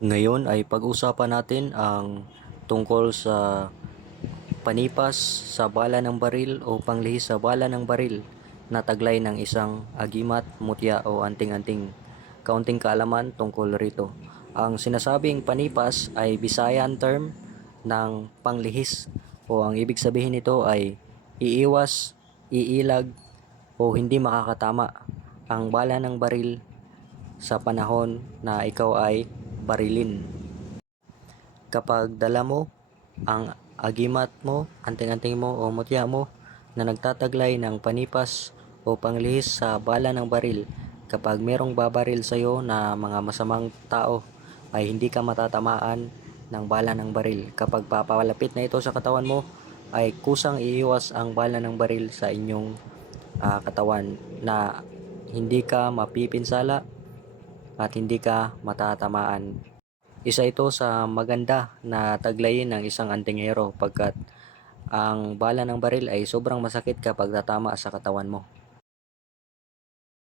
Ngayon ay pag-usapan natin ang tungkol sa panipas sa bala ng baril o panglihis sa bala ng baril na taglay ng isang agimat, mutya o anting-anting. Kaunting kaalaman tungkol rito. Ang sinasabing panipas ay Visayan term ng panglihis o ang ibig sabihin nito ay iiwas, iilag o hindi makakatama ang bala ng baril sa panahon na ikaw ay barilin. Kapag dala mo ang agimat mo, anting-anting mo o mutya mo na nagtataglay ng panipas o panglihis sa bala ng baril, kapag merong babaril sa iyo na mga masamang tao ay hindi ka matatamaan ng bala ng baril. Kapag papalapit na ito sa katawan mo, ay kusang iiwas ang bala ng baril sa inyong ah, katawan na hindi ka mapipinsala at hindi ka matatamaan. Isa ito sa maganda na taglayin ng isang antingero pagkat ang bala ng baril ay sobrang masakit kapag tatama sa katawan mo.